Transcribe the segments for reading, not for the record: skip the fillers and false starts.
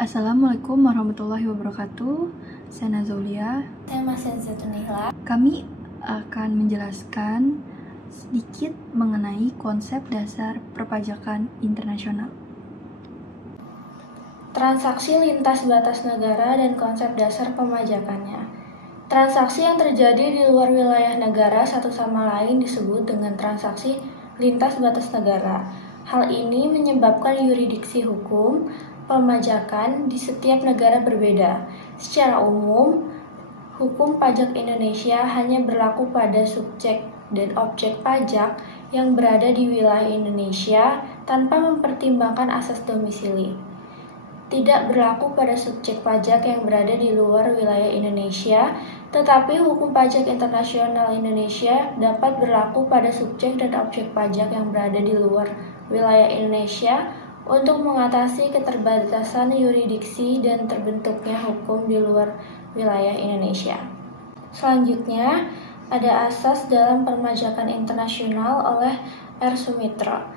Assalamualaikum warahmatullahi wabarakatuh. Saya Nazaulia. Saya Masya Zatunihla. Kami akan menjelaskan sedikit mengenai konsep dasar perpajakan internasional. Transaksi lintas batas negara dan konsep dasar pemajakannya. Transaksi yang terjadi di luar wilayah negara satu sama lain disebut dengan transaksi lintas batas negara. Hal ini menyebabkan yurisdiksi hukum pemajakan di setiap negara berbeda. Secara umum, hukum pajak Indonesia hanya berlaku pada subjek dan objek pajak yang berada di wilayah Indonesia tanpa mempertimbangkan asas domisili. Tidak berlaku pada subjek pajak yang berada di luar wilayah Indonesia, tetapi hukum pajak internasional Indonesia dapat berlaku pada subjek dan objek pajak yang berada di luar wilayah Indonesia untuk mengatasi keterbatasan yurisdiksi dan terbentuknya hukum di luar wilayah Indonesia. Selanjutnya, ada asas dalam perpajakan internasional oleh R. Sumitra.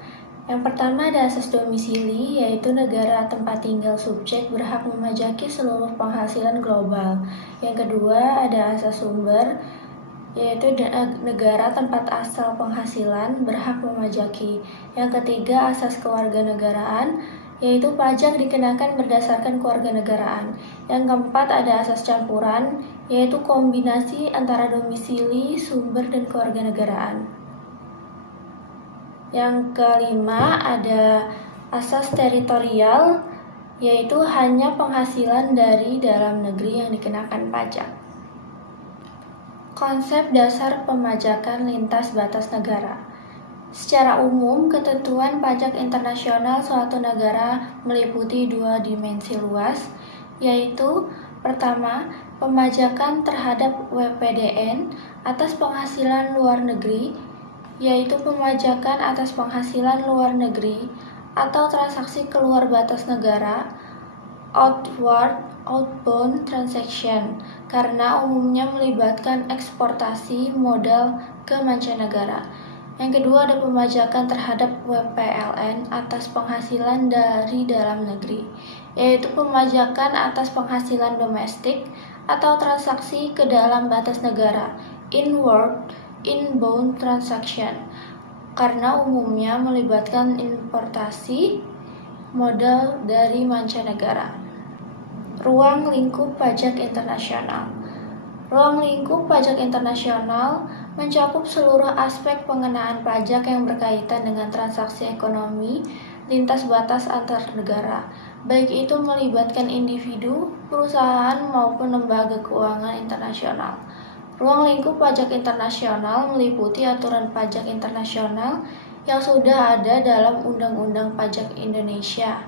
Yang pertama ada asas domisili, yaitu negara tempat tinggal subjek berhak memajaki seluruh penghasilan global. Yang kedua ada asas sumber, yaitu negara tempat asal penghasilan berhak memajaki. Yang ketiga asas kewarganegaraan, yaitu pajak dikenakan berdasarkan kewarganegaraan. Yang keempat ada asas campuran, yaitu kombinasi antara domisili, sumber, dan kewarganegaraan. Yang kelima ada asas teritorial, yaitu hanya penghasilan dari dalam negeri yang dikenakan pajak. Konsep dasar pemajakan lintas batas negara. Secara umum, ketentuan pajak internasional suatu negara meliputi dua dimensi luas, yaitu pertama, pemajakan terhadap WPDN atas penghasilan luar negeri, yaitu pemajakan atas penghasilan luar negeri atau transaksi keluar batas negara, outbound transaction, karena umumnya melibatkan eksportasi modal ke mancanegara. Yang kedua ada pemajakan terhadap WPLN atas penghasilan dari dalam negeri, yaitu pemajakan atas penghasilan domestik atau transaksi ke dalam batas negara, inbound transaction, karena umumnya melibatkan importasi modal dari mancanegara. Ruang lingkup pajak internasional. Ruang lingkup pajak internasional mencakup seluruh aspek pengenaan pajak yang berkaitan dengan transaksi ekonomi lintas batas antar negara, baik itu melibatkan individu, perusahaan, maupun lembaga keuangan internasional. Ruang lingkup pajak internasional meliputi aturan pajak internasional yang sudah ada dalam Undang-Undang Pajak Indonesia,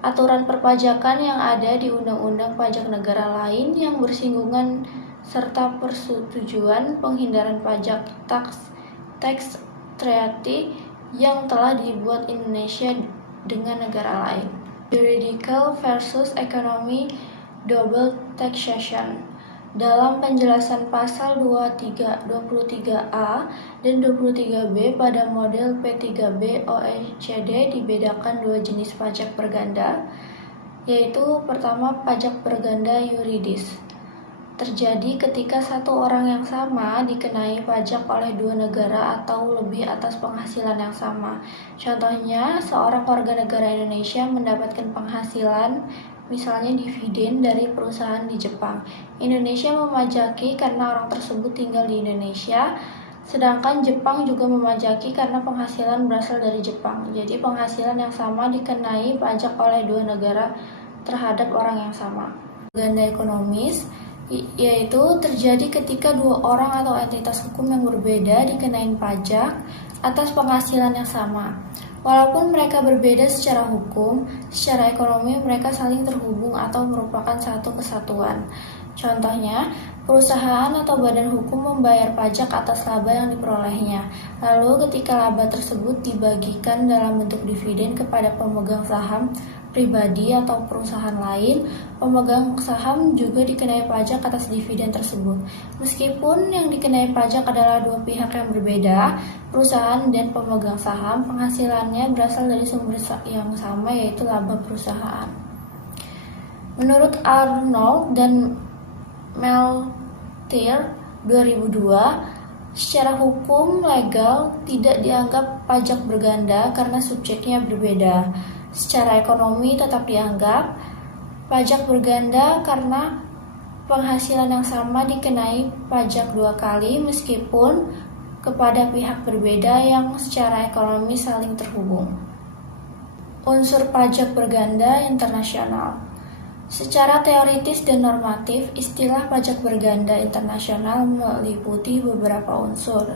aturan perpajakan yang ada di Undang-Undang Pajak negara lain yang bersinggungan, serta persetujuan penghindaran pajak tax treaty yang telah dibuat Indonesia dengan negara lain. Juridical versus economy double taxation. Dalam penjelasan pasal 23A dan 23B pada model P3B OECD dibedakan dua jenis pajak berganda, yaitu pertama pajak berganda yuridis. Terjadi ketika satu orang yang sama dikenai pajak oleh dua negara atau lebih atas penghasilan yang sama. Contohnya, seorang warga negara Indonesia mendapatkan penghasilan, misalnya dividen dari perusahaan di Jepang. Indonesia memajaki karena orang tersebut tinggal di Indonesia, sedangkan Jepang juga memajaki karena penghasilan berasal dari Jepang. Jadi penghasilan yang sama dikenai pajak oleh dua negara terhadap orang yang sama. Ganda ekonomis, yaitu terjadi ketika dua orang atau entitas hukum yang berbeda dikenain pajak atas penghasilan yang sama. Walaupun mereka berbeda secara hukum, secara ekonomi mereka saling terhubung atau merupakan satu kesatuan. Contohnya, perusahaan atau badan hukum membayar pajak atas laba yang diperolehnya. Lalu ketika laba tersebut dibagikan dalam bentuk dividen kepada pemegang saham pribadi atau perusahaan lain, pemegang saham juga dikenai pajak atas dividen tersebut. Meskipun yang dikenai pajak adalah dua pihak yang berbeda, perusahaan dan pemegang saham, penghasilannya berasal dari sumber yang sama, yaitu laba perusahaan. Menurut Arnold dan Meltier 2002, secara hukum legal tidak dianggap pajak berganda karena subjeknya berbeda. Secara ekonomi tetap dianggap pajak berganda karena penghasilan yang sama dikenai pajak 2 kali meskipun kepada pihak berbeda yang secara ekonomi saling terhubung. Unsur pajak berganda internasional. Secara teoritis dan normatif, istilah pajak berganda internasional meliputi beberapa unsur.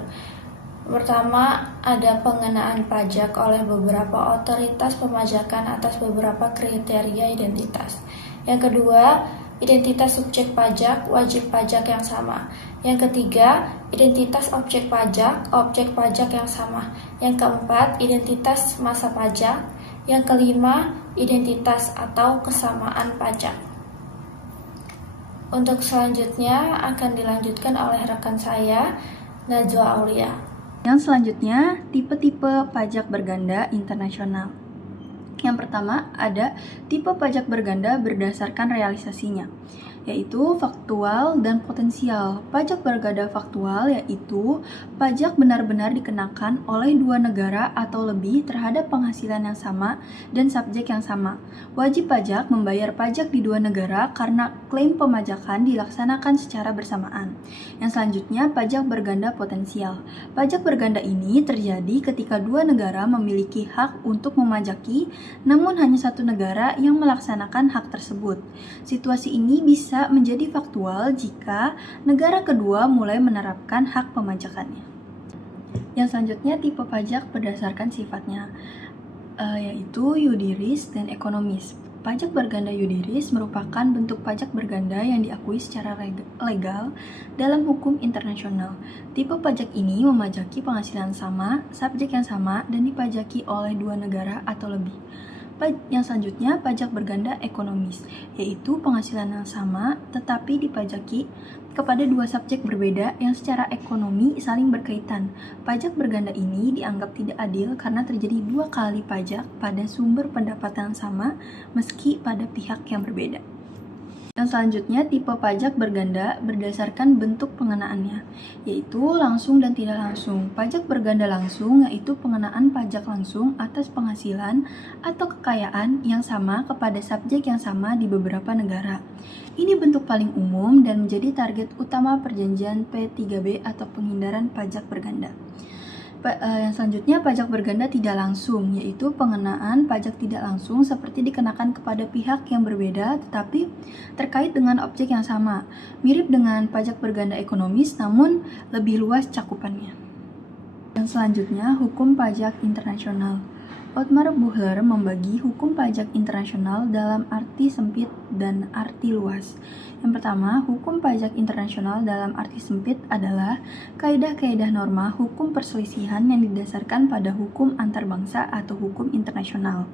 Pertama, ada pengenaan pajak oleh beberapa otoritas pemajakan atas beberapa kriteria identitas. Yang kedua, identitas subjek pajak, wajib pajak yang sama. Yang ketiga, identitas objek pajak yang sama. Yang keempat, identitas masa pajak. Yang kelima, identitas atau kesamaan pajak. Untuk selanjutnya akan dilanjutkan oleh rekan saya, Najwa Aulia. Yang selanjutnya, tipe-tipe pajak berganda internasional. Yang pertama, ada tipe pajak berganda berdasarkan realisasinya, yaitu faktual dan potensial. Pajak berganda faktual yaitu pajak benar-benar dikenakan oleh dua negara atau lebih terhadap penghasilan yang sama dan subjek yang sama. Wajib pajak membayar pajak di dua negara karena klaim pemajakan dilaksanakan secara bersamaan. Yang selanjutnya, pajak berganda potensial. Pajak berganda ini terjadi ketika dua negara memiliki hak untuk memajaki, namun hanya satu negara yang melaksanakan hak tersebut. Situasi ini bisa menjadi faktual jika negara kedua mulai menerapkan hak pemajakannya. Yang selanjutnya, tipe pajak berdasarkan sifatnya, yaitu yudiris dan ekonomis. Pajak berganda yudiris merupakan bentuk pajak berganda yang diakui secara legal dalam hukum internasional. Tipe pajak ini memajaki penghasilan sama, subjek yang sama, dan dipajaki oleh dua negara atau lebih. Yang selanjutnya, pajak berganda ekonomis, yaitu penghasilan yang sama tetapi dipajaki kepada dua subjek berbeda yang secara ekonomi saling berkaitan. Pajak berganda ini dianggap tidak adil karena terjadi dua kali pajak pada sumber pendapatan sama meski pada pihak yang berbeda. Yang selanjutnya, tipe pajak berganda berdasarkan bentuk pengenaannya, yaitu langsung dan tidak langsung. Pajak berganda langsung yaitu pengenaan pajak langsung atas penghasilan atau kekayaan yang sama kepada subjek yang sama di beberapa negara. Ini bentuk paling umum dan menjadi target utama perjanjian P3B atau penghindaran pajak berganda. Yang selanjutnya, pajak berganda tidak langsung, yaitu pengenaan pajak tidak langsung seperti dikenakan kepada pihak yang berbeda tetapi terkait dengan objek yang sama, mirip dengan pajak berganda ekonomis namun lebih luas cakupannya. Yang selanjutnya, hukum pajak internasional. Otmar Buchler membagi hukum pajak internasional dalam arti sempit dan arti luas. Yang pertama, hukum pajak internasional dalam arti sempit adalah kaidah-kaidah norma hukum perselisihan yang didasarkan pada hukum antarbangsa atau hukum internasional.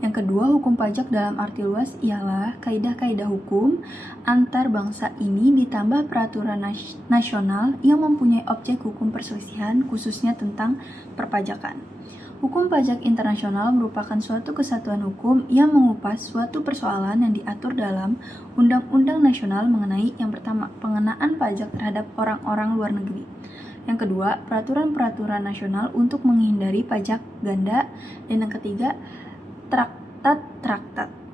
Yang kedua, hukum pajak dalam arti luas ialah kaidah-kaidah hukum antar bangsa ini ditambah peraturan nasional yang mempunyai objek hukum perselisihan khususnya tentang perpajakan. Hukum pajak internasional merupakan suatu kesatuan hukum yang mengupas suatu persoalan yang diatur dalam undang-undang nasional mengenai yang pertama, pengenaan pajak terhadap orang-orang luar negeri. Yang kedua, peraturan-peraturan nasional untuk menghindari pajak ganda. Dan yang ketiga, traktat-traktat.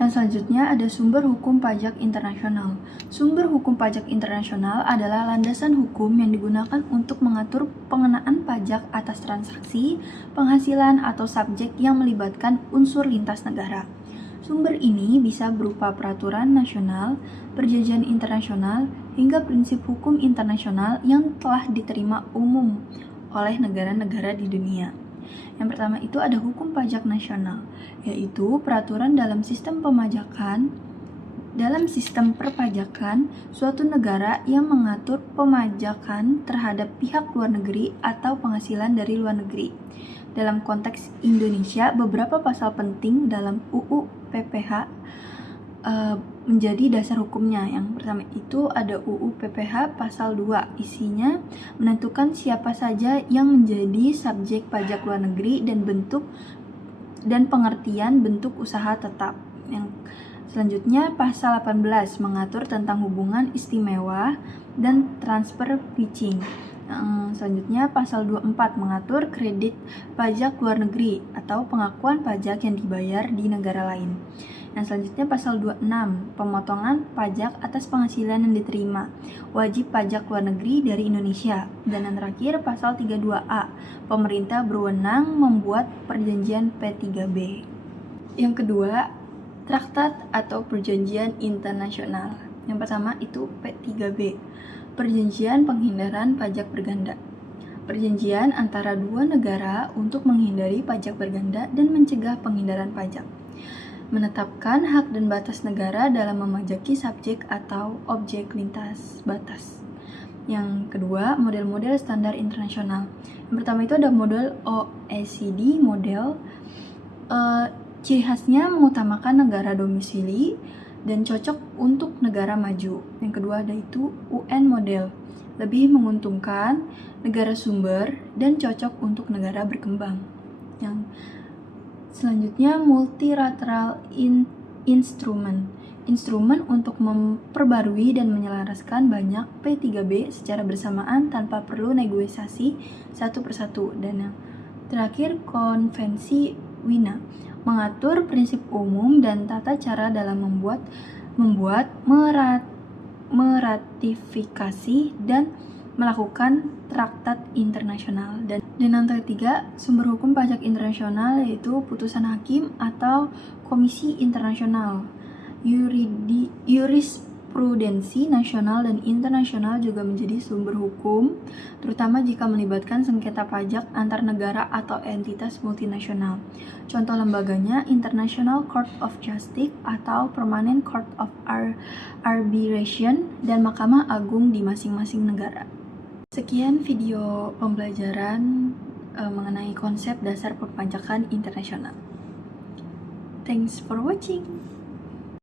Yang selanjutnya ada sumber hukum pajak internasional. Sumber hukum pajak internasional adalah landasan hukum yang digunakan untuk mengatur pengenaan pajak atas transaksi, penghasilan, atau subjek yang melibatkan unsur lintas negara. Sumber ini bisa berupa peraturan nasional, perjanjian internasional, hingga prinsip hukum internasional yang telah diterima umum oleh negara-negara di dunia. Yang pertama itu ada hukum pajak nasional, yaitu peraturan dalam sistem perpajakan suatu negara yang mengatur pemajakan terhadap pihak luar negeri atau penghasilan dari luar negeri. Dalam konteks Indonesia, beberapa pasal penting dalam UU PPH menjadi dasar hukumnya. Yang pertama itu ada UU PPH pasal 2. Isinya menentukan siapa saja yang menjadi subjek pajak luar negeri dan bentuk dan pengertian bentuk usaha tetap. Yang Selanjutnya, pasal 18 mengatur tentang hubungan istimewa dan transfer pricing. Selanjutnya, pasal 24 mengatur kredit pajak luar negeri atau pengakuan pajak yang dibayar di negara lain. Yang selanjutnya, pasal 26, pemotongan pajak atas penghasilan yang diterima, wajib pajak luar negeri dari Indonesia. Dan yang terakhir, pasal 32A, pemerintah berwenang membuat perjanjian P3B. Yang kedua, traktat atau perjanjian internasional. Yang pertama itu P3B, perjanjian penghindaran pajak berganda. Perjanjian antara dua negara untuk menghindari pajak berganda dan mencegah penghindaran pajak. Menetapkan hak dan batas negara dalam memajaki subjek atau objek lintas batas. Yang kedua, model-model standar internasional. Yang pertama itu ada model OECD model. Ciri khasnya mengutamakan negara domisili dan cocok untuk negara maju. Yang kedua ada itu UN model, lebih menguntungkan negara sumber dan cocok untuk negara berkembang. Yang selanjutnya multilateral instrumen untuk memperbarui dan menyelaraskan banyak P3B secara bersamaan tanpa perlu negosiasi satu persatu. Dan yang terakhir konvensi Wina, mengatur prinsip umum dan tata cara dalam meratifikasi dan melakukan traktat internasional. Dan yang ketiga, sumber hukum pajak internasional yaitu putusan hakim atau komisi internasional. Jurisprudensi nasional dan internasional juga menjadi sumber hukum, terutama jika melibatkan sengketa pajak antar negara atau entitas multinasional. Contoh lembaganya International Court of Justice atau Permanent Court of Arbitration dan Mahkamah Agung di masing-masing negara. Sekian video pembelajaran mengenai konsep dasar perpajakan internasional. Thanks for watching.